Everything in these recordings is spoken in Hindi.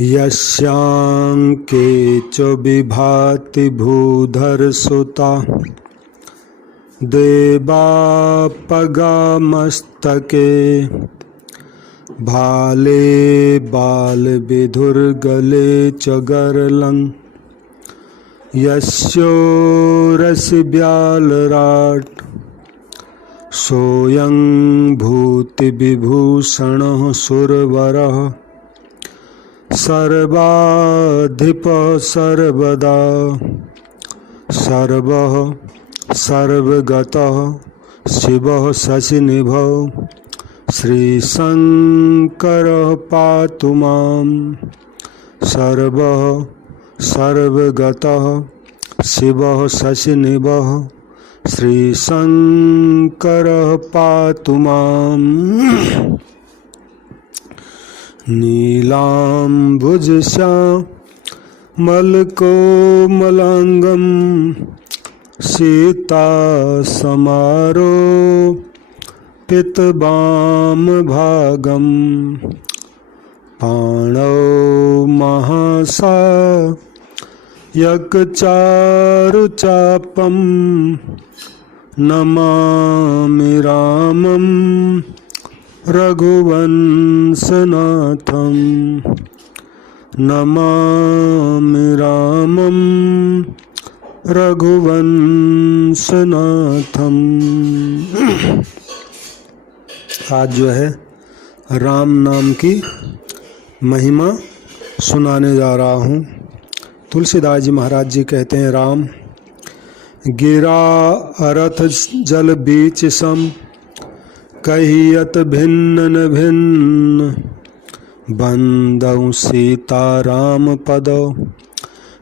यस्यांके च विभाति भूधरसुता देवापगामस्तके भाले बालविधुर्गले च गर्लं यस्योरसिब्यालराट् सोऽयं भूतिविभूषणः सुरवरः सर्वाधिपः सर्वदा सर्वः सर्वगतः शिवः शशिनिभो श्रीशङ्करः पातु मां सर्वः सर्वगतः शिवः शशिनिभः श्रीशङ्करः पातु माम्। नीलाम्बुजश्यामलकोमलाङ्गं सीतासमारोपितवामभागं पाणौ महासायकचारुचापं नमामि रामं रघुवंशनाथं नमामि रामं रघुवंशनाथम। आज जो है राम नाम की महिमा सुनाने जा रहा हूँ। तुलसीदास जी महाराज जी कहते हैं, राम गिरा अरथ जल बीच सम कहियत भिन्न न भिन्न बंदौ सीता राम पदौ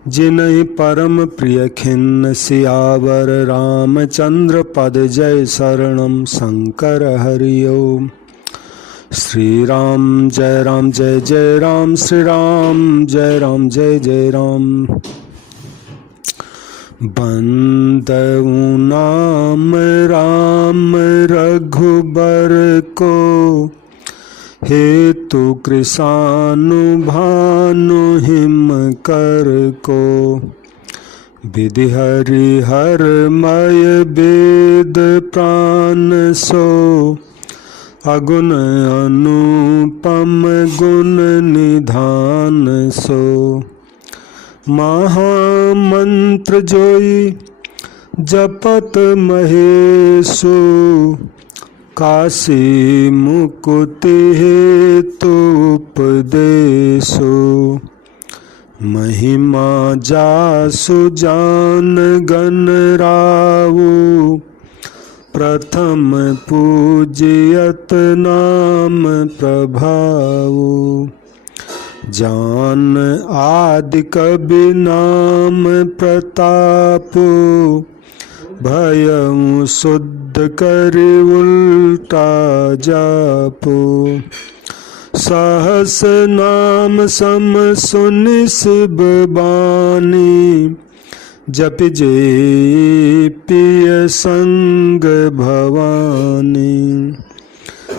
जिनहि परम प्रिय खिन्न सियावर रामचंद्र पद जय शरणम शंकर हरि ओम। श्री राम जय जय राम श्री राम जय जय राम। बंदऊ नाम राम रघुबर को हेतु कृशानु भानु हिम कर को विधि हरि हर मय वेद प्राण सो अगुण अनुपम गुण निधान सो महामंत्र जोई जपत महेशु काशी मुकुति हेतु उपदेशो महिमा जासु जान गण रावु प्रथम पूज्यत नाम प्रभावु जान आदि कवि नाम प्रतापु भयउ शुद्ध करि उल्टा जापो सहस नाम सम सुनि शिव बानी जप जे पिय संग भवानी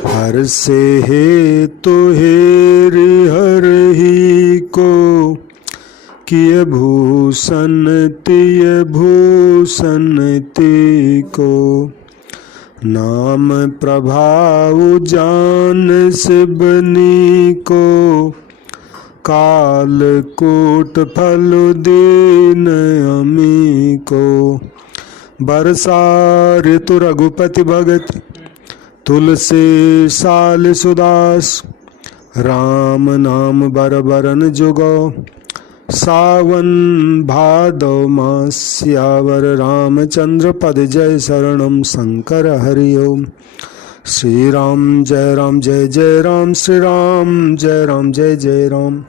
हर से हेतु हेरि हर ही को किय भूषण तिय भूषण को नाम प्रभाव जान शिवनी को काल कूट फल दीन अमी को बरसा ऋतु रघुपति भगत तुलसी साल सुदास राम नाम बरबरन जुगो सावन भादव मास सियावर रामचंद्र पद जय शरणम शंकर हरि ओम। श्री राम जय जय राम श्री राम जय जय राम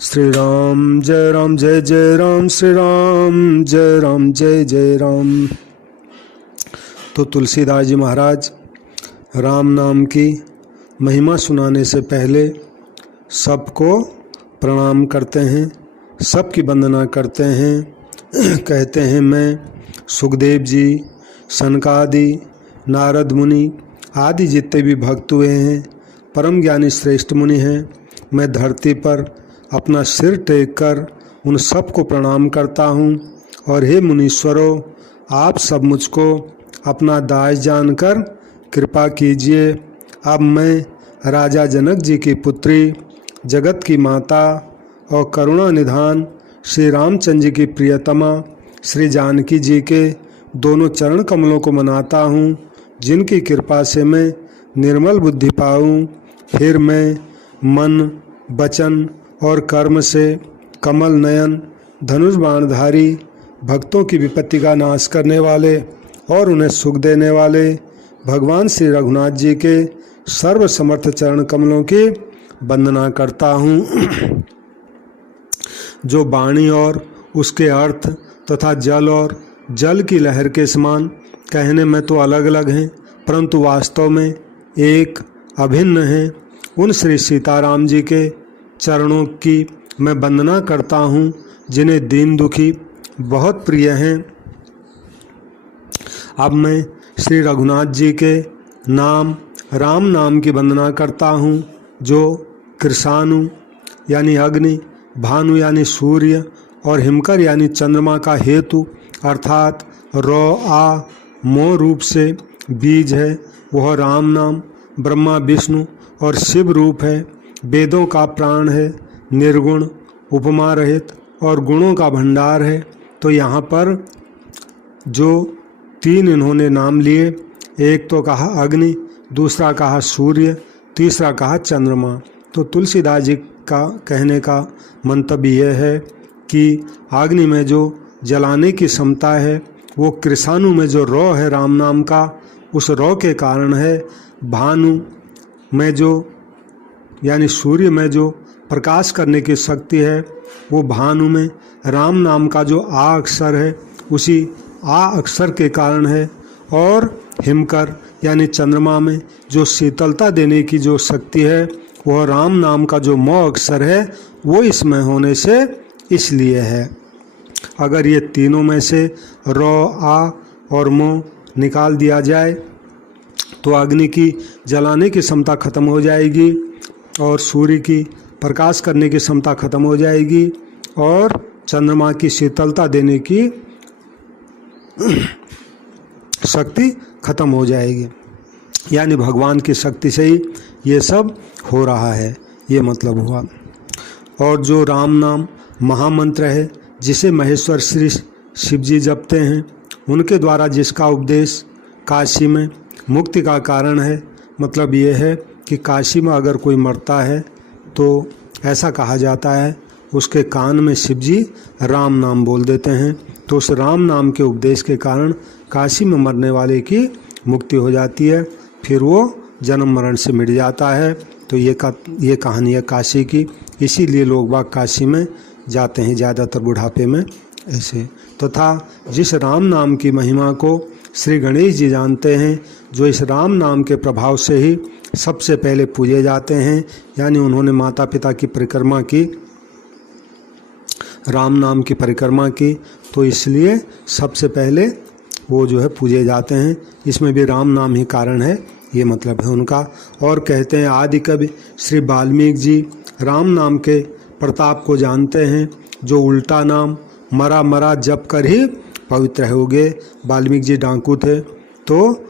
श्री राम जय जय राम श्री राम जय जय राम। तो तुलसीदास जी महाराज राम नाम की महिमा सुनाने से पहले सबको प्रणाम करते हैं, सबकी वंदना करते हैं। कहते हैं, मैं सुखदेव जी, सनकादि, नारद मुनि आदि जितने भी भक्त हुए हैं परम ज्ञानी श्रेष्ठ मुनि हैं, मैं धरती पर अपना सिर टेक कर उन सबको प्रणाम करता हूँ। और हे मुनीश्वरों, आप सब मुझको अपना दास जानकर कृपा कीजिए। अब मैं राजा जनक जी की पुत्री, जगत की माता और करुणा निधान श्री रामचंद्र जी की प्रियतमा श्री जानकी जी के दोनों चरण कमलों को मनाता हूँ, जिनकी कृपा से मैं निर्मल बुद्धि पाऊँ। फिर मैं मन, वचन और कर्म से कमल नयन, धनुष बाणधारी, भक्तों की विपत्ति का नाश करने वाले और उन्हें सुख देने वाले भगवान श्री रघुनाथ जी के सर्व समर्थ चरण कमलों की वंदना करता हूँ, जो वाणी और उसके अर्थ तथा जल और जल की लहर के समान कहने में तो अलग अलग हैं, परंतु वास्तव में एक अभिन्न हैं। उन श्री सीताराम जी के चरणों की मैं वंदना करता हूँ, जिन्हें दीन दुखी बहुत प्रिय हैं। अब मैं श्री रघुनाथ जी के नाम राम नाम की वंदना करता हूँ, जो कृषाणु यानी अग्नि, भानु यानी सूर्य और हिमकर यानी चंद्रमा का हेतु अर्थात रौ आ मो रूप से बीज है। वह राम नाम ब्रह्मा विष्णु और शिव रूप है, वेदों का प्राण है, निर्गुण, उपमा रहित और गुणों का भंडार है। तो यहाँ पर जो तीन इन्होंने नाम लिए, एक तो कहा अग्नि, दूसरा कहा सूर्य, तीसरा कहा चंद्रमा। तो तुलसीदास जी का कहने का मंतव्य यह है कि अग्नि में जो जलाने की क्षमता है, वो कृषाणु में जो रौ है राम नाम का, उस रौ के कारण है। भानु में जो यानी सूर्य में जो प्रकाश करने की शक्ति है, वो भानु में राम नाम का जो आ अक्षर है, उसी आ अक्षर के कारण है। और हिमकर यानी चंद्रमा में जो शीतलता देने की जो शक्ति है, वह राम नाम का जो मो अक्षर है, वो इसमें होने से इसलिए है। अगर ये तीनों में से रौ, आ और मो निकाल दिया जाए तो अग्नि की जलाने की क्षमता खत्म हो जाएगी और सूर्य की प्रकाश करने की क्षमता खत्म हो जाएगी और चंद्रमा की शीतलता देने की शक्ति खत्म हो जाएगी। यानी भगवान की शक्ति से ही ये सब हो रहा है, ये मतलब हुआ। और जो राम नाम महामंत्र है, जिसे महेश्वर श्री शिव जी जपते हैं, उनके द्वारा जिसका उपदेश काशी में मुक्ति का कारण है, मतलब ये है कि काशी में अगर कोई मरता है तो ऐसा कहा जाता है उसके कान में शिव जी राम नाम बोल देते हैं, तो उस राम नाम के उपदेश के कारण काशी में मरने वाले की मुक्ति हो जाती है, फिर वो जन्म मरण से मिट जाता है। तो ये कहानी है काशी की, इसीलिए लोग बाग काशी में जाते हैं ज़्यादातर बुढ़ापे में ऐसे। तथा जिस राम नाम की महिमा को श्री गणेश जी जानते हैं, जो इस राम नाम के प्रभाव से ही सबसे पहले पूजे जाते हैं, यानी उन्होंने माता पिता की परिक्रमा की, राम नाम की परिक्रमा की, तो इसलिए सबसे पहले वो जो है पूजे जाते हैं। इसमें भी राम नाम ही कारण है, ये मतलब है उनका। और कहते हैं आदि कवि श्री वाल्मीकि जी राम नाम के प्रताप को जानते हैं, जो उल्टा नाम मरा मरा जप कर ही पवित्र हो गए। वाल्मीकि जी डाकू थे, तो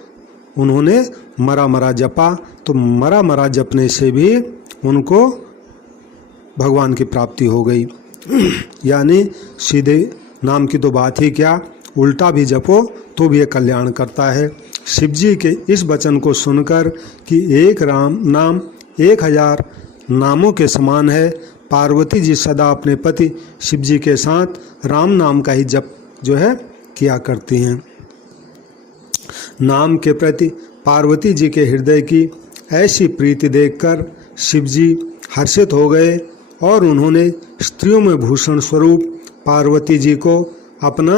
उन्होंने मरा मरा जपा, तो मरा मरा जपने से भी उनको भगवान की प्राप्ति हो गई। यानी सीधे नाम की तो बात ही क्या, उल्टा भी जपो तो भी ये कल्याण करता है। शिव जी के इस वचन को सुनकर कि एक राम नाम 1000 नामों के समान है, पार्वती जी सदा अपने पति शिव जी के साथ राम नाम का ही जप जो है किया करती हैं। नाम के प्रति पार्वती जी के हृदय की ऐसी प्रीति देखकर शिव जी हर्षित हो गए और उन्होंने स्त्रियों में भूषण स्वरूप पार्वती जी को अपना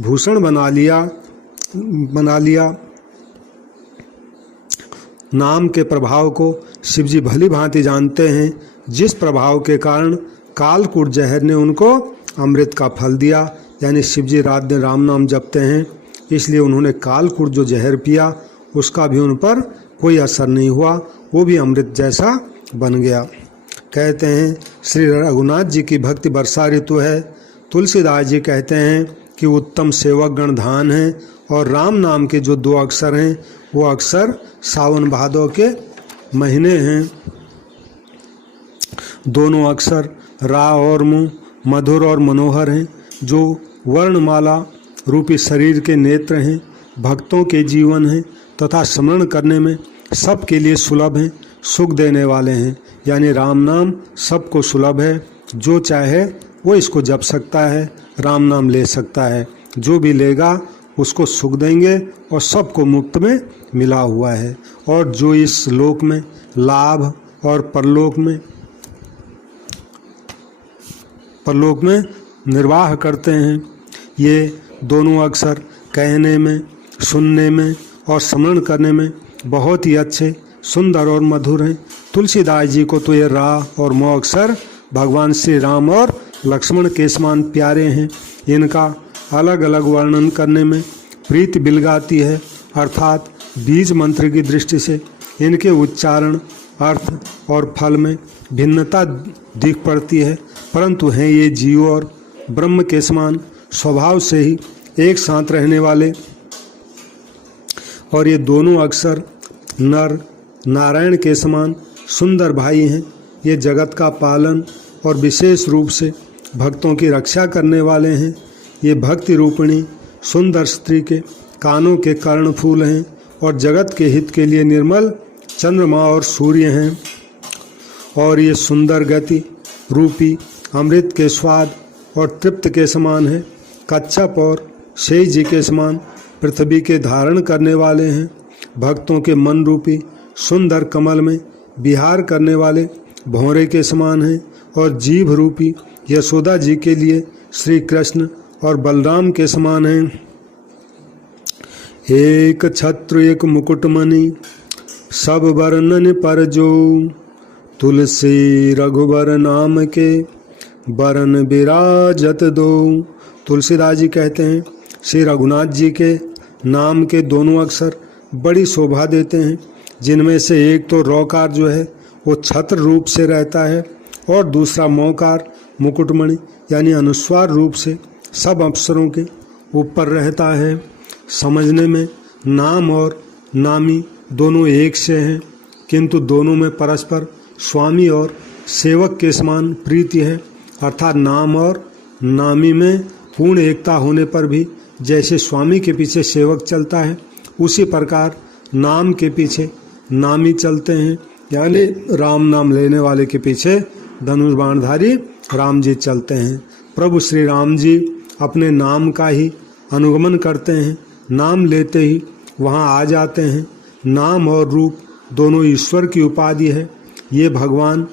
भूषण बना लिया। नाम के प्रभाव को शिव जी भली भांति जानते हैं, जिस प्रभाव के कारण कालकूट जहर ने उनको अमृत का फल दिया। यानी शिव जी रात दिन राम नाम जपते हैं, इसलिए उन्होंने कालकूट जो जहर पिया उसका भी उन पर कोई असर नहीं हुआ, वो भी अमृत जैसा बन गया। कहते हैं श्री रघुनाथ जी की भक्ति वर्षा ऋतु है। तुलसीदास जी कहते हैं कि उत्तम सेवक गण धान हैं, और राम नाम के जो 2 अक्षर हैं वो अक्षर सावन भादो के महीने हैं। दोनों अक्षर रा और मु मधुर और मनोहर हैं, जो वर्णमाला रूपी शरीर के नेत्र हैं, भक्तों के जीवन हैं तथा स्मरण करने में सबके लिए सुलभ हैं, सुख देने वाले हैं। यानी राम नाम सबको सुलभ है, जो चाहे वो इसको जप सकता है, राम नाम ले सकता है, जो भी लेगा उसको सुख देंगे और सबको मुफ्त में मिला हुआ है। और जो इस लोक में लाभ और परलोक में निर्वाह करते हैं, ये दोनों अक्षर कहने में, सुनने में और स्मरण करने में बहुत ही अच्छे, सुंदर और मधुर हैं। तुलसीदास जी को तो ये रा और मो अक्षर भगवान श्री राम और लक्ष्मण के समान प्यारे हैं। इनका अलग अलग वर्णन करने में प्रीति बिलगाती है, अर्थात बीज मंत्र की दृष्टि से इनके उच्चारण, अर्थ और फल में भिन्नता दिख पड़ती है, परंतु हैं ये जीव और ब्रह्म के समान स्वभाव से ही एक साथ रहने वाले। और ये दोनों अक्षर नर नारायण के समान सुंदर भाई हैं। ये जगत का पालन और विशेष रूप से भक्तों की रक्षा करने वाले हैं। ये भक्ति रूपिणी सुंदर स्त्री के कानों के कर्णफूल हैं और जगत के हित के लिए निर्मल चंद्रमा और सूर्य हैं। और ये सुंदर गति रूपी अमृत के स्वाद और तृप्त के समान है। कच्छप और शेष जी के समान पृथ्वी के धारण करने वाले हैं। भक्तों के मन रूपी सुंदर कमल में विहार करने वाले भौरे के समान हैं। और जीभ रूपी यशोदा जी के लिए श्री कृष्ण और बलराम के समान हैं। एक छत्र एक मुकुटमणि सब वर्णन पर जो, तुलसी रघुबर नाम के बरन विराजत दो। तुलसीदास जी कहते हैं श्री रघुनाथ जी के नाम के दोनों अक्षर बड़ी शोभा देते हैं, जिनमें से एक तो रौकार जो है वो छत्र रूप से रहता है, और दूसरा मौकार मुकुटमणि यानी अनुस्वार रूप से सब अक्षरों के ऊपर रहता है। समझने में नाम और नामी दोनों एक से हैं, किंतु दोनों में परस्पर स्वामी और सेवक के समान प्रीति है। अर्थात नाम और नामी में पूर्ण एकता होने पर भी जैसे स्वामी के पीछे सेवक चलता है, उसी प्रकार नाम के पीछे नामी चलते हैं। यानी राम नाम लेने वाले के पीछे धनुष बाणधारी राम जी चलते हैं। प्रभु श्री राम जी अपने नाम का ही अनुगमन करते हैं, नाम लेते ही वहाँ आ जाते हैं। नाम और रूप दोनों ईश्वर की उपाधि है। ये भगवान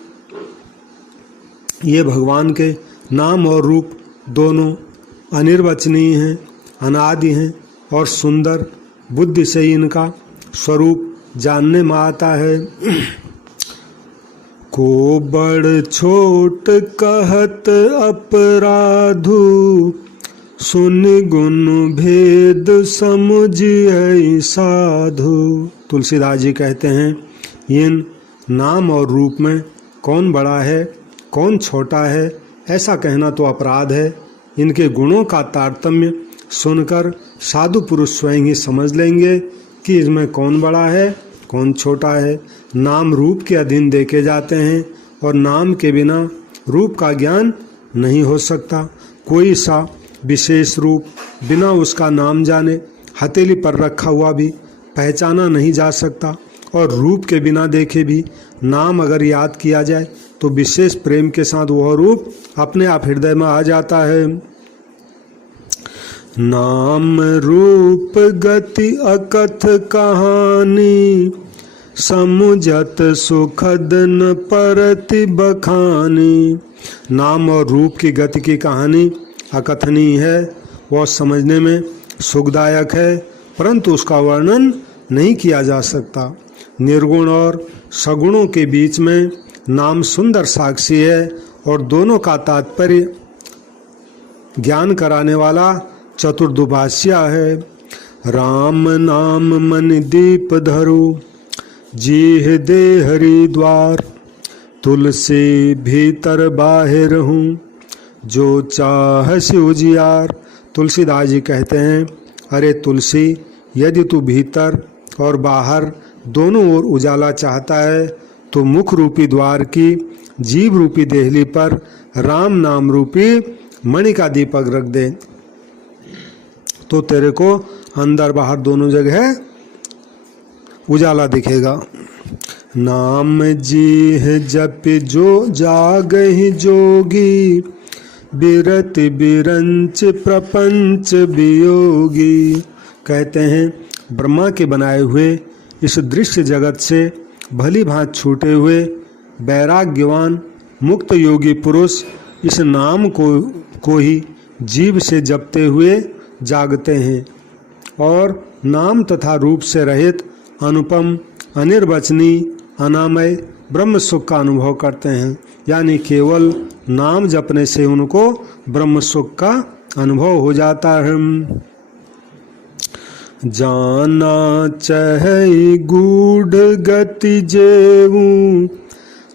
के नाम और रूप दोनों अनिर्वचनीय हैं, अनादि हैं और सुंदर। बुद्धि से इनका स्वरूप जानने में आता है। को बड़ छोट कहत अपराधु, सुन गुण भेद समुझ ऐ साधु। तुलसीदास जी कहते हैं इन नाम और रूप में कौन बड़ा है कौन छोटा है ऐसा कहना तो अपराध है। इनके गुणों का तारतम्य सुनकर साधु पुरुष स्वयं ही समझ लेंगे कि इसमें कौन बड़ा है कौन छोटा है। नाम रूप के अधीन देखे जाते हैं और नाम के बिना रूप का ज्ञान नहीं हो सकता। कोई सा विशेष रूप बिना उसका नाम जाने हथेली पर रखा हुआ भी पहचाना नहीं जा सकता, और रूप के बिना देखे भी नाम अगर याद किया जाए तो विशेष प्रेम के साथ वह रूप अपने आप हृदय में आ जाता है। नाम रूप गति अकथ कहानी, समुझत सुखद न परति बखानी। नाम और रूप की गति की कहानी अकथनीय है, वह समझने में सुखदायक है, परंतु उसका वर्णन नहीं किया जा सकता। निर्गुण और सगुणों के बीच में नाम सुंदर साक्षी है और दोनों का तात्पर्य ज्ञान कराने वाला चतुर्दुभाष्या है। राम नाम मन दीप धरो, जीह दे हरिद्वार, तुलसी भीतर बाहिर हूँ, जो चाह से उजियार। तुलसीदास जी कहते हैं, अरे तुलसी, यदि तू भीतर और बाहर दोनों ओर उजाला चाहता है तो मुख रूपी द्वार की जीव रूपी देहली पर राम नाम रूपी मणि का दीपक रख दे, तो तेरे को अंदर बाहर दोनों जगह उजाला दिखेगा। नाम जी है जप जो जागहि जोगी, बिरत बिरंच प्रपंच वियोगी। कहते हैं, ब्रह्मा के बनाए हुए इस दृश्य जगत से भली भांति छूटे हुए वैराग्यवान मुक्त योगी पुरुष इस नाम को ही जीव से जपते हुए जागते हैं और नाम तथा रूप से रहित अनुपम अनिर्वचनीय अनामय ब्रह्म सुख का अनुभव करते हैं। यानी केवल नाम जपने से उनको ब्रह्म सुख का अनुभव हो जाता है। जाना चाहे गूढ़ गति जेऊं,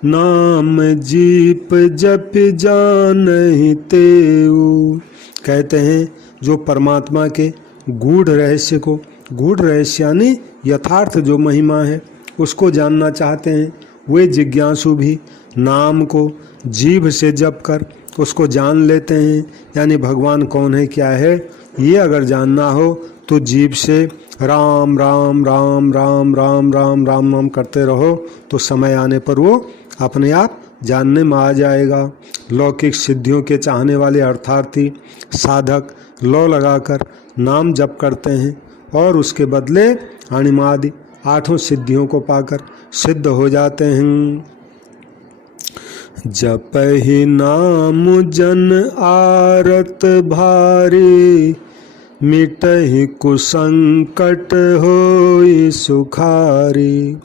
नाम जीप जप जानहि तेऊ। कहते हैं, जो परमात्मा के गूढ़ रहस्य को, गूढ़ रहस्य यानी यथार्थ जो महिमा है उसको जानना चाहते हैं, वे जिज्ञासु भी नाम को जीभ से जप कर उसको जान लेते हैं। यानी भगवान कौन है, क्या है, ये अगर जानना हो तो जीभ से राम राम राम राम राम राम राम नाम करते रहो, तो समय आने पर वो अपने आप जानने में आ जाएगा। लौकिक सिद्धियों के चाहने वाले अर्थार्थी साधक लौ लगाकर नाम जप करते हैं और उसके बदले अणिमादि 8 सिद्धियों को पाकर सिद्ध हो जाते हैं। जपहि नाम जन आरत भारी, मिटहि कुसंकट होई सुखारी।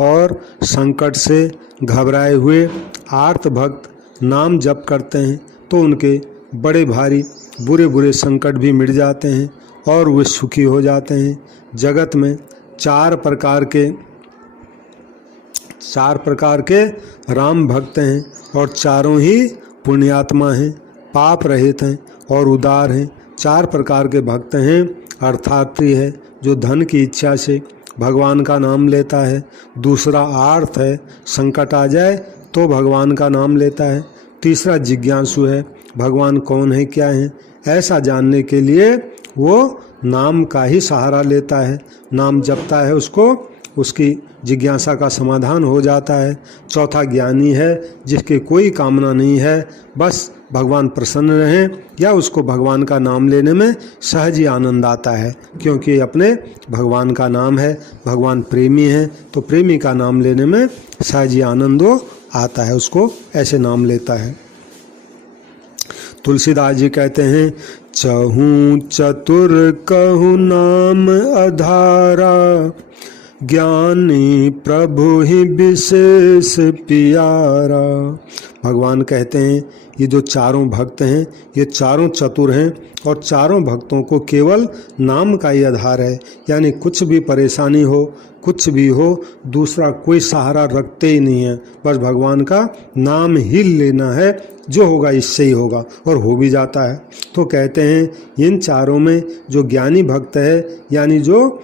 और संकट से घबराए हुए आर्त भक्त नाम जप करते हैं तो उनके बड़े भारी बुरे बुरे संकट भी मिट जाते हैं और वे सुखी हो जाते हैं। जगत में 4 प्रकार के राम भक्त हैं और चारों ही पुण्यात्मा हैं, पाप रहित हैं और उदार हैं। 4 प्रकार के भक्त हैं। अर्थार्थी है जो धन की इच्छा से भगवान का नाम लेता है। दूसरा आर्थ है, संकट आ जाए तो भगवान का नाम लेता है। तीसरा जिज्ञासु है, भगवान कौन है, क्या है, ऐसा जानने के लिए वो नाम का ही सहारा लेता है, नाम जपता है, उसको उसकी जिज्ञासा का समाधान हो जाता है। चौथा ज्ञानी है, जिसकी कोई कामना नहीं है, बस भगवान प्रसन्न रहें या उसको भगवान का नाम लेने में सहज ही आनंद आता है, क्योंकि अपने भगवान का नाम है, भगवान प्रेमी है, तो प्रेमी का नाम लेने में सहज ही आनंद आता है, उसको ऐसे नाम लेता है। तुलसीदास जी कहते हैं, चहूँ चतुर कहूँ नाम अधारा, ज्ञानी प्रभु ही विशेष प्यारा। भगवान कहते हैं, ये जो चारों भक्त हैं ये चारों चतुर हैं और चारों भक्तों को केवल नाम का ही आधार है। यानी कुछ भी परेशानी हो, कुछ भी हो, दूसरा कोई सहारा रखते ही नहीं है, बस भगवान का नाम ही लेना है, जो होगा इससे ही होगा और हो भी जाता है। तो कहते हैं, इन चारों में जो ज्ञानी भक्त है, यानी जो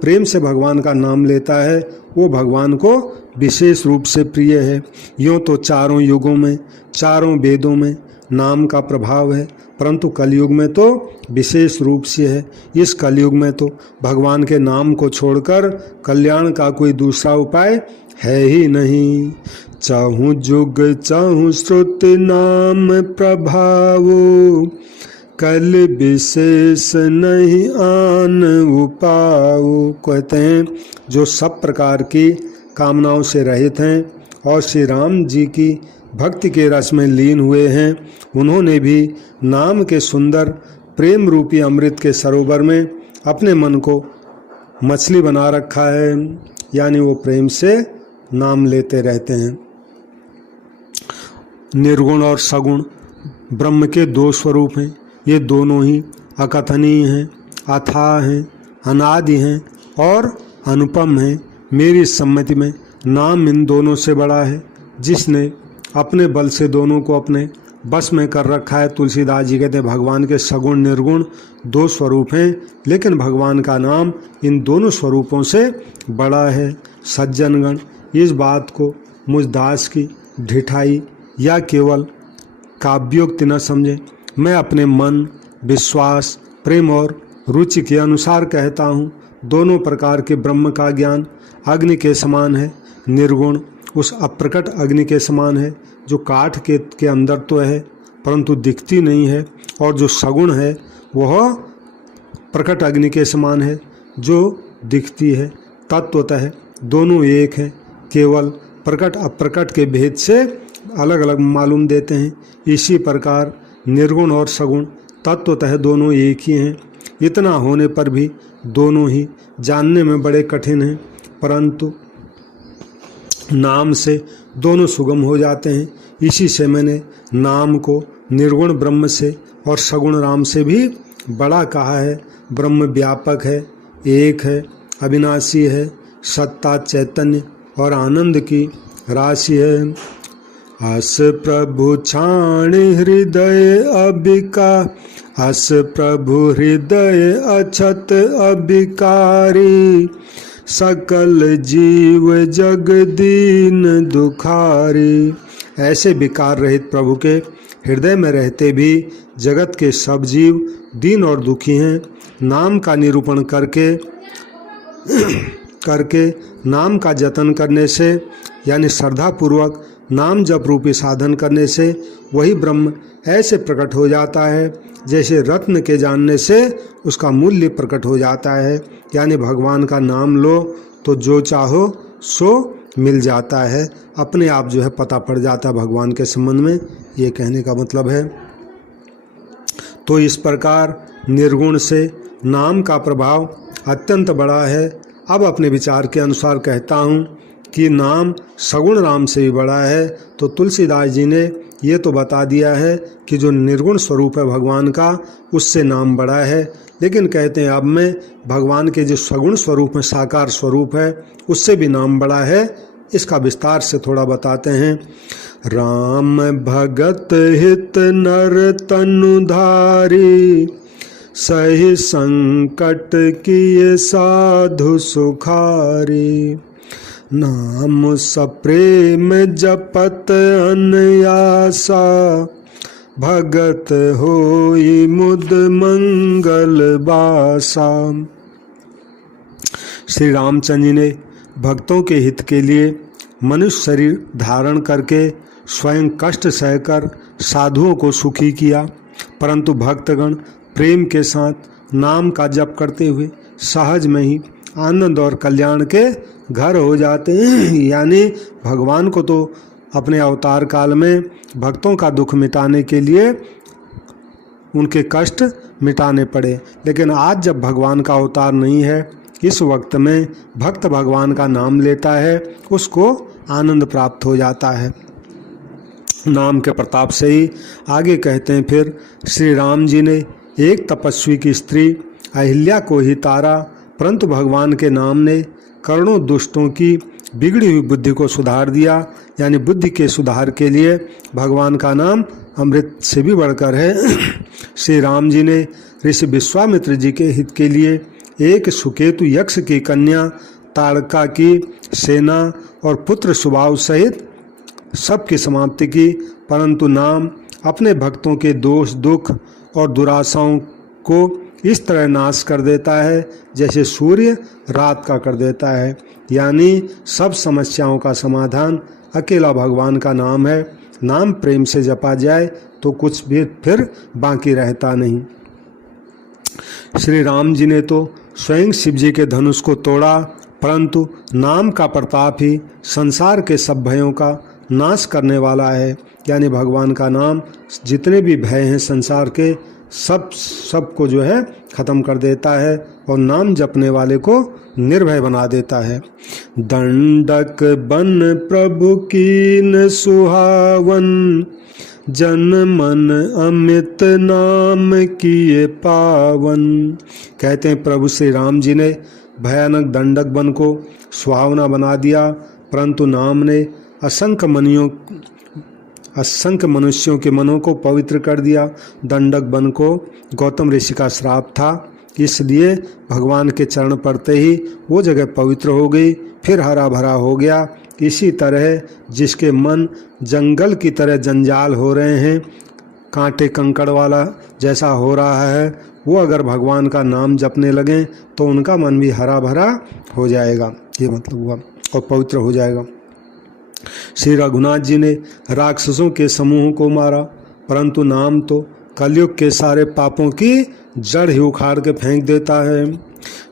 प्रेम से भगवान का नाम लेता है, वो भगवान को विशेष रूप से प्रिय है। यूँ तो चारों युगों में, चारों वेदों में नाम का प्रभाव है, परंतु कलयुग में तो विशेष रूप से है। इस कलयुग में तो भगवान के नाम को छोड़कर कल्याण का कोई दूसरा उपाय है ही नहीं। चाहूँ जुग चाहूँ श्रुति नाम प्रभावो, कल विशेष नहीं आन उपाओ। कहते हैं, जो सब प्रकार की कामनाओं से रहित हैं और श्री राम जी की भक्ति के रस में लीन हुए हैं, उन्होंने भी नाम के सुंदर प्रेम रूपी अमृत के सरोवर में अपने मन को मछली बना रखा है। यानी वो प्रेम से नाम लेते रहते हैं। निर्गुण और सगुण ब्रह्म के 2 स्वरूप हैं। ये दोनों ही अकथनीय हैं, अथाह हैं, अनादि हैं और अनुपम हैं। मेरी सम्मति में नाम इन दोनों से बड़ा है। जिसने अपने बल से दोनों को अपने बस में कर रखा है। तुलसीदास जी कहते हैं भगवान के सगुण निर्गुण दो स्वरूप हैं, लेकिन भगवान का नाम इन दोनों स्वरूपों से बड़ा है। सज्जनगण इस बात को मुझ दास की ढिठाई या केवल काव्योक्ति न समझें। मैं अपने मन, विश्वास, प्रेम और रुचि के अनुसार कहता हूँ। दोनों प्रकार के ब्रह्म का ज्ञान अग्नि के समान है। निर्गुण उस अप्रकट अग्नि के समान है जो काठ के अंदर तो है परंतु दिखती नहीं है, और जो सगुण है वह प्रकट अग्नि के समान है जो दिखती है। तत्वतः दोनों एक है, केवल प्रकट अप्रकट के भेद से अलग अलग मालूम देते हैं। इसी प्रकार निर्गुण और सगुण तत्वतः दोनों एक ही हैं। इतना होने पर भी दोनों ही जानने में बड़े कठिन हैं, परंतु नाम से दोनों सुगम हो जाते हैं। इसी से मैंने नाम को निर्गुण ब्रह्म से और सगुण राम से भी बड़ा कहा है। ब्रह्म व्यापक है, एक है, अविनाशी है, सत्ता, चैतन्य और आनंद की राशि है। अस प्रभु छाण हृदय अबिका, अस प्रभु हृदय अछत अबिकारी, सकल जीव जग दीन दुखारी। ऐसे विकार रहित प्रभु के हृदय में रहते भी जगत के सब जीव दीन और दुखी हैं। नाम का निरूपण करके नाम का जतन करने से यानी श्रद्धापूर्वक नाम जप रूपी साधन करने से वही ब्रह्म ऐसे प्रकट हो जाता है जैसे रत्न के जानने से उसका मूल्य प्रकट हो जाता है। यानी भगवान का नाम लो तो जो चाहो सो मिल जाता है, अपने आप जो है पता पड़ जाता है भगवान के संबंध में, ये कहने का मतलब है। तो इस प्रकार निर्गुण से नाम का प्रभाव अत्यंत बड़ा है। अब अपने विचार के अनुसार कहता हूँ कि नाम सगुण राम से भी बड़ा है। तो तुलसीदास जी ने ये तो बता दिया है कि जो निर्गुण स्वरूप है भगवान का उससे नाम बड़ा है, लेकिन कहते हैं अब में भगवान के जो सगुण स्वरूप है, साकार स्वरूप है, उससे भी नाम बड़ा है। इसका विस्तार से थोड़ा बताते हैं। राम भगत हित नर तनुधारी, सही संकट किए साधु सुखारी, नाम सप्रेम जपत अनयासा, भगत होई मुद मंगल बासा। श्री रामचंद्र जी ने भक्तों के हित के लिए मनुष्य शरीर धारण करके स्वयं कष्ट सहकर साधुओं को सुखी किया, परंतु भक्तगण प्रेम के साथ नाम का जप करते हुए सहज में ही आनंद और कल्याण के घर हो जाते हैं। यानी भगवान को तो अपने अवतार काल में भक्तों का दुख मिटाने के लिए उनके कष्ट मिटाने पड़े, लेकिन आज जब भगवान का अवतार नहीं है, इस वक्त में भक्त भगवान का नाम लेता है, उसको आनंद प्राप्त हो जाता है। नाम के प्रताप से ही आगे कहते हैं फिर श्री राम जी ने एक तपस्वी की स्त्री अहिल्या को ही तारा, परंतु भगवान के नाम ने करोड़ों दुष्टों की बिगड़ी हुई बुद्धि को सुधार दिया। यानी बुद्धि के सुधार के लिए भगवान का नाम अमृत से भी बढ़कर है। श्री राम जी ने ऋषि विश्वामित्र जी के हित के लिए एक सुकेतु यक्ष की कन्या ताड़का की सेना और पुत्र सुबाहु सहित सबकी समाप्ति की, परंतु नाम अपने भक्तों के दोष, दुख और दुराशाओं को इस तरह नाश कर देता है जैसे सूर्य रात का कर देता है। यानी सब समस्याओं का समाधान अकेला भगवान का नाम है। नाम प्रेम से जपा जाए तो कुछ भी फिर बाकी रहता नहीं। श्री राम जी ने तो स्वयं शिव जी के धनुष को तोड़ा, परंतु नाम का प्रताप ही संसार के सब भयों का नाश करने वाला है। यानी भगवान का नाम जितने भी भय हैं संसार के सब को जो है खत्म कर देता है और नाम जपने वाले को निर्भय बना देता है। दंडक बन प्रभु कीन सुहावन, जन मन अमित नाम किए पावन। कहते हैं प्रभु श्री राम जी ने भयानक दंडक वन को सुहावना बना दिया, परंतु नाम ने असंख्य मनुष्यों के मनों को पवित्र कर दिया। दंडक वन को गौतम ऋषि का श्राप था, इसलिए भगवान के चरण पड़ते ही वो जगह पवित्र हो गई, फिर हरा भरा हो गया। इसी तरह जिसके मन जंगल की तरह जंजाल हो रहे हैं, कांटे कंकड़ वाला जैसा हो रहा है, वो अगर भगवान का नाम जपने लगें तो उनका मन भी हरा भरा हो जाएगा, ये मतलब हुआ, और पवित्र हो जाएगा। श्री रघुनाथ जी ने राक्षसों के समूह को मारा, परंतु नाम तो कलयुग के सारे पापों की जड़ ही उखाड़ के फेंक देता है।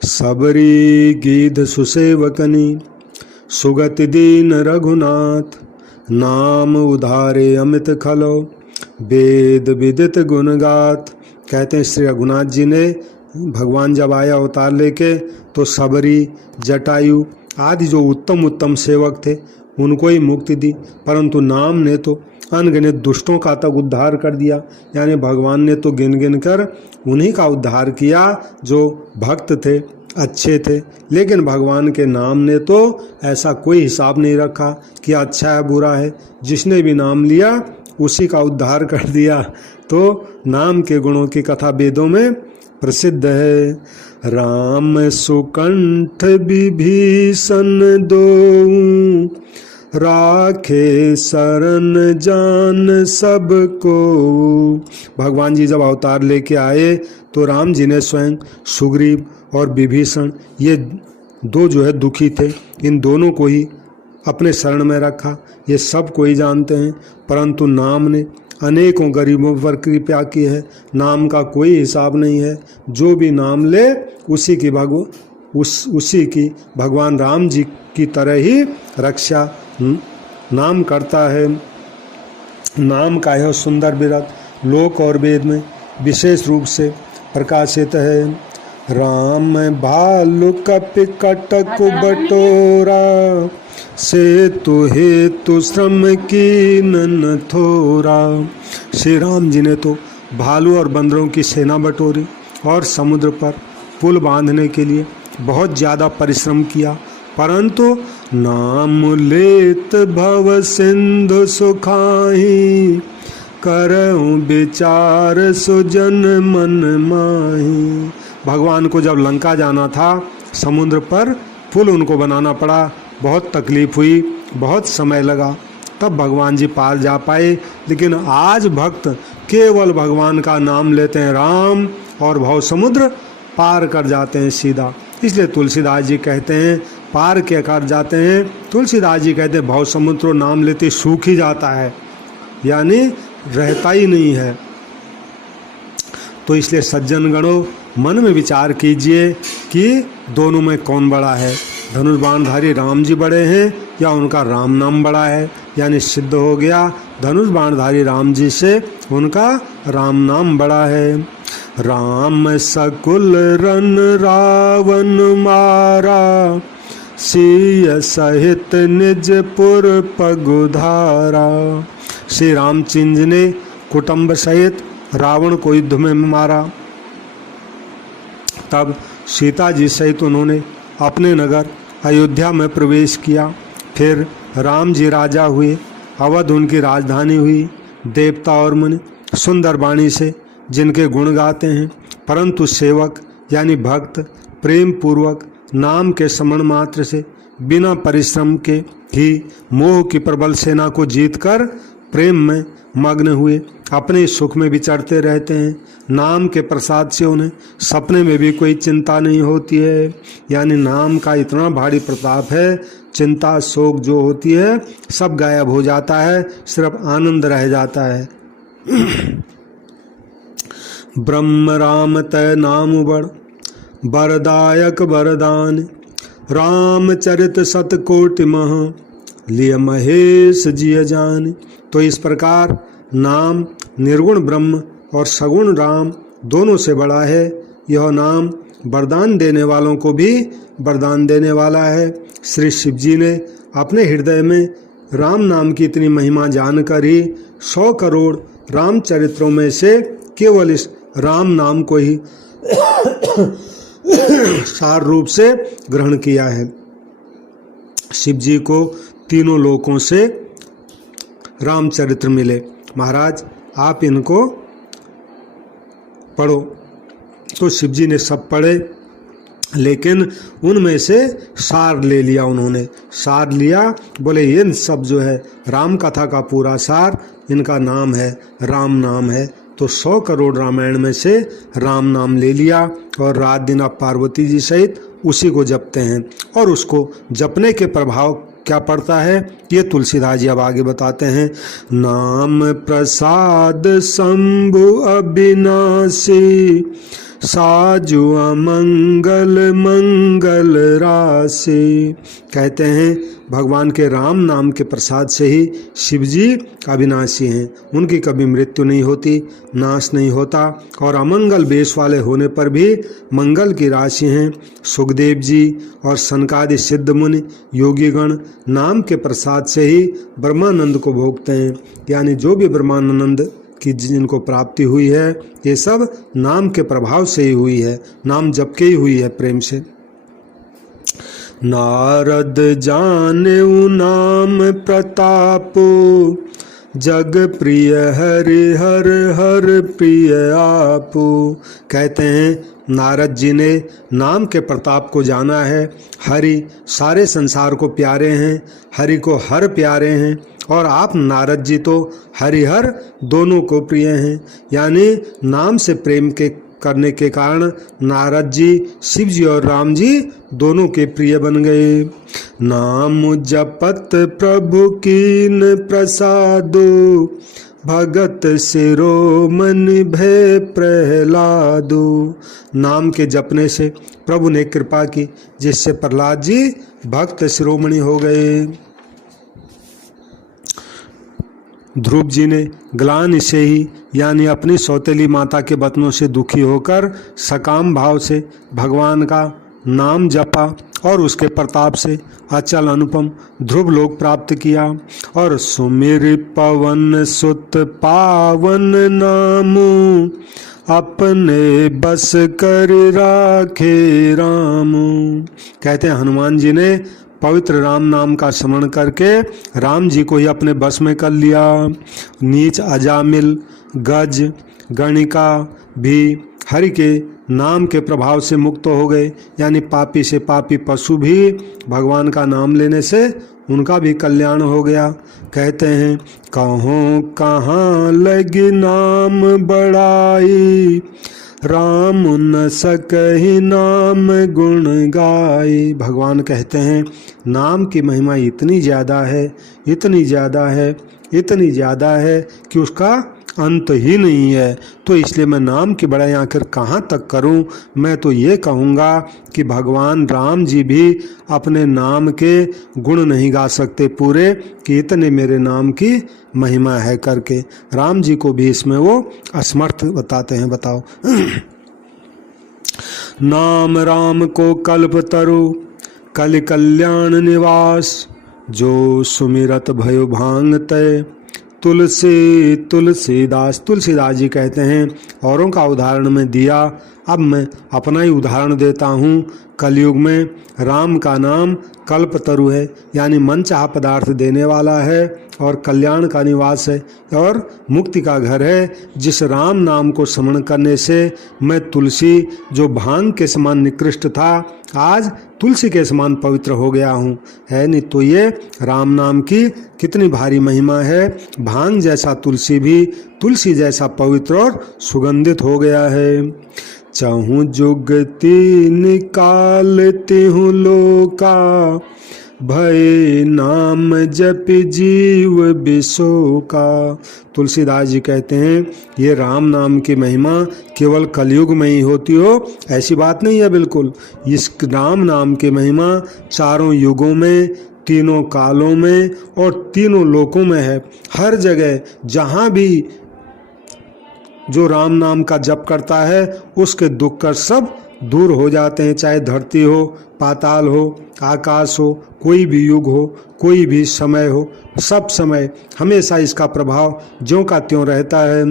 सबरी गीध सुसेवकनी सुगति दीन रघुनाथ, नाम उधारे अमित खलो वेद विदित गुणगात। कहते हैं श्री रघुनाथ जी ने भगवान जब आया अवतार लेके तो सबरी, जटायु आदि जो उत्तम उत्तम सेवक थे उनको ही मुक्ति दी, परंतु नाम ने तो अनगिनत दुष्टों का तक उद्धार कर दिया। यानी भगवान ने तो गिन गिन कर उन्हीं का उद्धार किया जो भक्त थे, अच्छे थे, लेकिन भगवान के नाम ने तो ऐसा कोई हिसाब नहीं रखा कि अच्छा है बुरा है, जिसने भी नाम लिया उसी का उद्धार कर दिया। तो नाम के गुणों की कथा वेदों में प्रसिद्ध है। राम सुकंठ विभीषण दो, राखे शरण जान सबको। भगवान जी जब अवतार लेके आए तो राम जी ने स्वयं सुग्रीव और विभीषण, ये दो जो है दुखी थे, इन दोनों को ही अपने शरण में रखा। ये सब कोई जानते हैं, परंतु नाम ने अनेकों गरीबों पर कृपा की है। नाम का कोई हिसाब नहीं है, जो भी नाम ले उसी की भगवान राम जी की तरह ही रक्षा नाम करता है। नाम का यह सुंदर विरत लोक और वेद में विशेष रूप से प्रकाशित है। राम भालु कपि कटक बटोरा, सेतु हेतु श्रम की नन थोरा। श्री राम जी ने तो भालू और बंदरों की सेना बटोरी और समुद्र पर पुल बांधने के लिए बहुत ज़्यादा परिश्रम किया, परंतु नाम लेत भव सिंधु सुखाही, करऊं विचार सुजन मन माही। भगवान को जब लंका जाना था, समुद्र पर पुल उनको बनाना पड़ा, बहुत तकलीफ हुई, बहुत समय लगा, तब भगवान जी पार जा पाए। लेकिन आज भक्त केवल भगवान का नाम लेते हैं राम, और भव समुद्र पार कर जाते हैं सीधा। इसलिए तुलसीदास जी कहते हैं पार क्या कर जाते हैं। तुलसीदास जी कहते हैं भव समुद्र नाम लेते सूख ही जाता है, यानी रहता ही नहीं है। तो इसलिए सज्जन गणों, मन में विचार कीजिए कि दोनों में कौन बड़ा है, धनुष बाणधारी राम जी बड़े हैं या उनका राम नाम बड़ा है। यानी सिद्ध हो गया धनुष बाणधारी राम जी से उनका राम नाम बड़ा है। राम सकुल रन रावण मारा, सिय सहित निजपुर पगुधारा। श्री रामचंद्र ने कुटुंब सहित रावण को युद्ध में मारा। तब सीता जी सहित उन्होंने अपने नगर अयोध्या में प्रवेश किया। फिर राम जी राजा हुए, अवध उनकी राजधानी हुई। देवता और मुनि सुंदर वाणी से जिनके गुण गाते हैं, परंतु सेवक यानी भक्त प्रेम पूर्वक नाम के स्मरण मात्र से बिना परिश्रम के ही मोह की प्रबल सेना को जीतकर प्रेम में मग्न हुए अपने सुख में विचरते रहते हैं। नाम के प्रसाद से उन्हें सपने में भी कोई चिंता नहीं होती है। यानी नाम का इतना भारी प्रताप है, चिंता शोक जो होती है सब गायब हो जाता है, सिर्फ आनंद रह जाता है। ब्रह्म राम तय नाम बड़, बरदायक वरदान, रामचरित सतकोटि महा, लिय महेश जिय जान। तो इस प्रकार नाम निर्गुण ब्रह्म और सगुण राम दोनों से बड़ा है। यह नाम वरदान देने वालों को भी वरदान देने वाला है। श्री शिव जी ने अपने हृदय में राम नाम की इतनी महिमा जानकर ही 100 करोड़ रामचरित्रों में से केवल इस राम नाम को ही सार रूप से ग्रहण किया है। शिव जी को तीनों लोकों से रामचरित्र मिले। महाराज आप इनको पढ़ो। तो शिव जी ने सब पढ़े, लेकिन उनमें से सार ले लिया उन्होंने। सार लिया, बोले इन सब जो है राम कथा का पूरा सार, इनका नाम है राम नाम है। तो 100 करोड़ रामायण में से राम नाम ले लिया और रात दिन आप पार्वती जी सहित उसी को जपते हैं। और उसको जपने के प्रभाव क्या पड़ता है ये तुलसीदास जी अब आगे बताते हैं। नाम प्रसाद शंभु अविनाशी, साजु अमंगल मंगल राशि। कहते हैं भगवान के राम नाम के प्रसाद से ही शिव जी अविनाशी हैं, उनकी कभी मृत्यु नहीं होती, नाश नहीं होता, और अमंगल बेश वाले होने पर भी मंगल की राशि हैं। सुखदेव जी और सनकादि सिद्ध मुनि योगीगण नाम के प्रसाद से ही ब्रह्मानंद को भोगते हैं। यानी जो भी ब्रह्मानंद की जिनको प्राप्ति हुई है ये सब नाम के प्रभाव से ही हुई है, नाम जप के ही हुई है प्रेम से। नारद जाने नाम प्रतापो, जग प्रिय हरि हर हर प्रिय आपो। कहते हैं नारद जी ने नाम के प्रताप को जाना है। हरि सारे संसार को प्यारे हैं, हरि को हर प्यारे हैं, और आप नारद जी तो हरिहर दोनों को प्रिय हैं। यानी नाम से प्रेम के करने के कारण नारद जी शिव जी और राम जी दोनों के प्रिय बन गए। नाम जपत प्रभु कीन प्रसादो, भगत शिरोमणि भय प्रहलादो। नाम के जपने से प्रभु ने कृपा की, जिससे प्रहलाद जी भक्त शिरोमणि हो गए। ध्रुव जी ने ग्लानि से ही यानी अपनी सौतेली माता के वचनों से दुखी होकर सकाम भाव से भगवान का नाम जपा और उसके प्रताप से अचल अनुपम ध्रुव लोक प्राप्त किया। और सुमिर पवन सुत पावन नामु, अपने बस कर राखे राम। कहते हैं हनुमान जी ने पवित्र राम नाम का स्मरण करके राम जी को ही अपने बस में कर लिया। नीच अजामिल गज गणिका भी हरि के नाम के प्रभाव से मुक्त हो गए। यानी पापी से पापी पशु भी भगवान का नाम लेने से उनका भी कल्याण हो गया। कहते हैं कहों कहाँ लगी नाम बड़ाई, राम न सकहि नाम गुण गाई। भगवान कहते हैं नाम की महिमा इतनी ज़्यादा है, इतनी ज़्यादा है, इतनी ज़्यादा है कि उसका अंत ही नहीं है। तो इसलिए मैं नाम की बड़ाई आखिर कहाँ तक करूं। मैं तो ये कहूँगा कि भगवान राम जी भी अपने नाम के गुण नहीं गा सकते पूरे, कि इतने मेरे नाम की महिमा है करके। राम जी को भी इसमें वो असमर्थ बताते हैं। बताओ नाम राम को कल्प तरु, कल कल्याण निवास, जो सुमिरत भयो भांग तय, तुलसी तुलसीदास। तुलसीदास जी कहते हैं औरों का उदाहरण में दिया, अब मैं अपना ही उदाहरण देता हूँ। कलयुग में राम का नाम कल्पतरु है, यानी मनचाहा पदार्थ देने वाला है और कल्याण का निवास है और मुक्ति का घर है। जिस राम नाम को स्मरण करने से मैं तुलसी जो भांग के समान निकृष्ट था, आज तुलसी के समान पवित्र हो गया हूँ। है नहीं तो ये राम नाम की कितनी भारी महिमा है। भांग जैसा तुलसी भी तुलसी जैसा पवित्र और सुगंधित हो गया है। चाहूँ जुगति निकालती हूँ लोका, भय नाम जप जीव बिसोका। तुलसीदास जी कहते हैं ये राम नाम की महिमा केवल कलयुग में ही होती हो, ऐसी बात नहीं है बिल्कुल। इस राम नाम की महिमा चारों युगों में, तीनों कालों में और तीनों लोकों में है। हर जगह जहाँ भी जो राम नाम का जप करता है उसके दुख कर सब दूर हो जाते हैं। चाहे धरती हो, पाताल हो, आकाश हो, कोई भी युग हो, कोई भी समय हो, सब समय हमेशा इसका प्रभाव ज्यों का त्यों रहता है।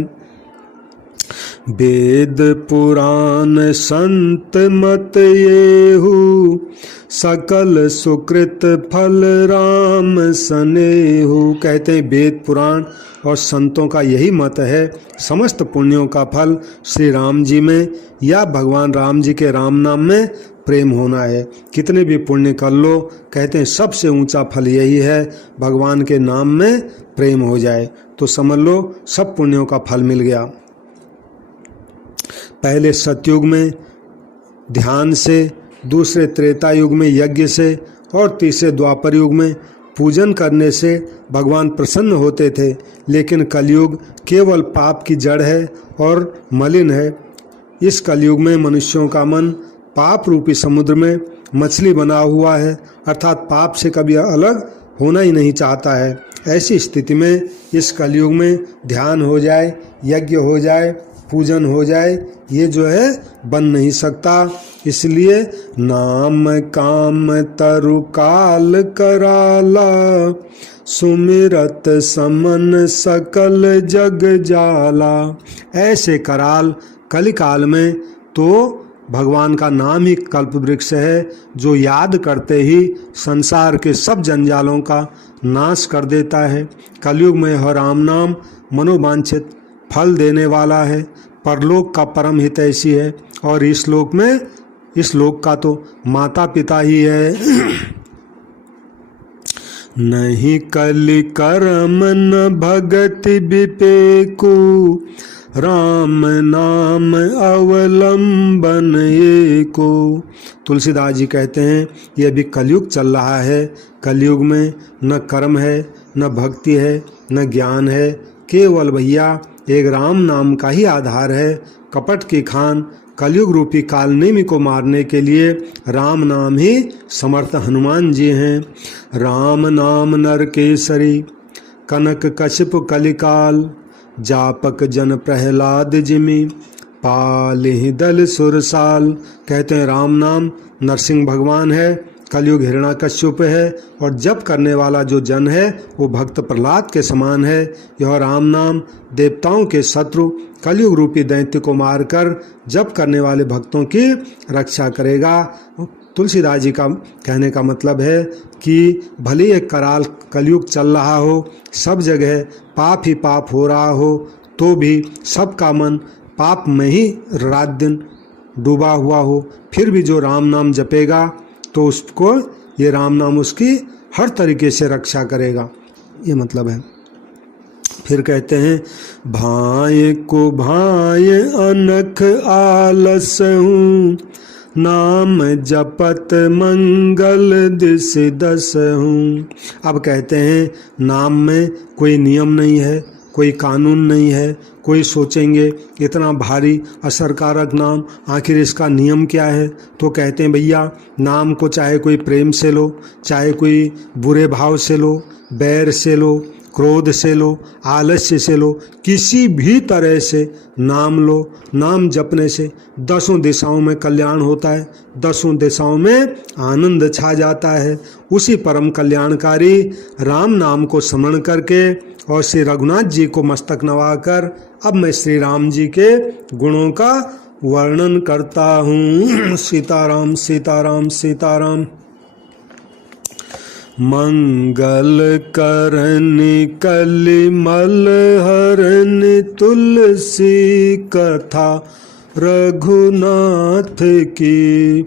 वेद पुराण संत मत येहु, सकल सुकृत फल राम सनेहु। कहते हैं वेद पुराण और संतों का यही मत है, समस्त पुण्यों का फल श्री राम जी में या भगवान राम जी के राम नाम में प्रेम होना है। कितने भी पुण्य कर लो, कहते हैं सबसे ऊंचा फल यही है, भगवान के नाम में प्रेम हो जाए तो समझ लो सब पुण्यों का फल मिल गया। पहले सतयुग में ध्यान से, दूसरे त्रेता युग में यज्ञ से और तीसरे द्वापर युग में पूजन करने से भगवान प्रसन्न होते थे। लेकिन कलयुग केवल पाप की जड़ है और मलिन है। इस कलयुग में मनुष्यों का मन पाप रूपी समुद्र में मछली बना हुआ है, अर्थात पाप से कभी अलग होना ही नहीं चाहता है। ऐसी स्थिति में इस कलयुग में ध्यान हो जाए, यज्ञ हो जाए, पूजन हो जाए, ये जो है बन नहीं सकता। इसलिए नाम काम तरु काल कराला, सुमिरत समन सकल जग जाला। ऐसे कराल कलिकाल में तो भगवान का नाम ही कल्प वृक्ष है, जो याद करते ही संसार के सब जंजालों का नाश कर देता है। कलयुग में यह राम नाम मनोवांछित फल देने वाला है, परलोक का परम हितैषी है और इस लोक का तो माता पिता ही है। नहीं कलि करम न भगति विपेकु, राम नाम अवलंबन एको। तुलसीदास जी कहते हैं ये अभी कलयुग चल रहा है। कलयुग में न कर्म है, न भक्ति है, न ज्ञान है, केवल भैया एक राम नाम का ही आधार है। कपट की खान कलयुग रूपी कालनेमी को मारने के लिए राम नाम ही समर्थ हनुमान जी हैं। राम नाम नर केसरी, कनक कशिप कलिकाल, जापक जन प्रहलाद जिमि, पालिहि दल सुरसाल। कहते हैं राम नाम नरसिंह भगवान है, कलयुग हिरण्याकश्यप है और जप करने वाला जो जन है वो भक्त प्रहलाद के समान है। यह राम नाम देवताओं के शत्रु कलयुग रूपी दैत्य को मारकर जप करने वाले भक्तों की रक्षा करेगा। तुलसीदास जी का कहने का मतलब है कि भले एक कराल कलयुग चल रहा हो, सब जगह पाप ही पाप हो रहा हो, तो भी सबका मन पाप में ही रात दिन डूबा हुआ हो, फिर भी जो राम नाम जपेगा तो उसको ये राम नाम उसकी हर तरीके से रक्षा करेगा, ये मतलब है। फिर कहते हैं भाय को भाय अनख आलस हूँ, नाम जपत मंगल दिस दस हूँ। अब कहते हैं नाम में कोई नियम नहीं है, कोई कानून नहीं है। कोई सोचेंगे इतना भारी असरकारक नाम, आखिर इसका नियम क्या है? तो कहते हैं भैया नाम को चाहे कोई प्रेम से लो, चाहे कोई बुरे भाव से लो, बैर से लो, क्रोध से लो, आलस्य से लो, किसी भी तरह से नाम लो। नाम जपने से 10 दिशाओं में कल्याण होता है, 10 दिशाओं में आनंद छा जाता है। उसी परम कल्याणकारी राम नाम को स्मरण करके और श्री रघुनाथ जी को मस्तक नवाकर अब मैं श्री राम जी के गुणों का वर्णन करता हूँ। सीताराम सीताराम सीताराम। मंगल करनि कलिमल हरनि, तुलसी कथा रघुनाथ की।